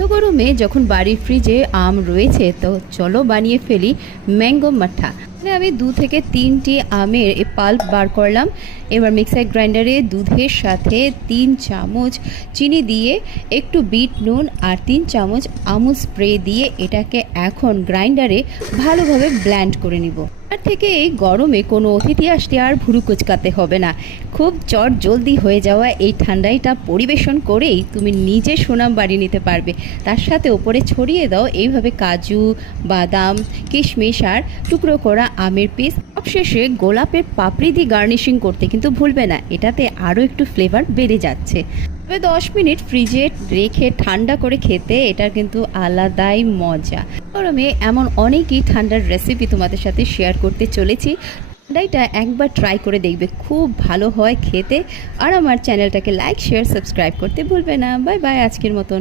তো গরমে যখন বাড়ির ফ্রিজে আম রয়েছে তো চলো বানিয়ে ফেলি ম্যাঙ্গো মাঠা। মানে আমি 2 থেকে 3টি আমের এই পাল্প বার করলাম। এবার মিক্সার গ্রাইন্ডারে দুধের সাথে 3 চামচ চিনি দিয়ে একটু বিট নুন আর 3 চামচ আমুল স্প্রে দিয়ে এটাকে এখন গ্রাইন্ডারে ভালোভাবে ব্লেন্ড করে নিব। আর থেকে এই গরমে কোনো অতিথি আসতে আর ভুরু কুচকাতে হবে না। খুব চট জলদি হয়ে যাওয়া এই ঠান্ডাইটা পরিবেশন করেই তুমি নিজে সুনাম বাড়িয়ে নিতে পারবে। তার সাথে ওপরে ছড়িয়ে দাও এইভাবে কাজু, বাদাম, কিশমিশ আর টুকরো করা আমের পিস। সবশেষে গোলাপের পাপড়ি দিয়ে গার্নিশিং করতে কিন্তু ভুলবে না, এটাতে আরও একটু ফ্লেভার বেড়ে যাচ্ছে। তবে 10 মিনিট ফ্রিজে রেখে ঠান্ডা করে খেতে এটার কিন্তু আলাদাই মজা। গরমে এমন অনেকই ঠান্ডার রেসিপি তোমাদের সাথে শেয়ার করতে চলেছি। ঠান্ডাইটা একবার ট্রাই করে দেখবে, খুব ভালো হয় খেতে। আর আমার চ্যানেলটাকে লাইক, শেয়ার, সাবস্ক্রাইব করতে ভুলবে না। বাই বাই আজকের মতন।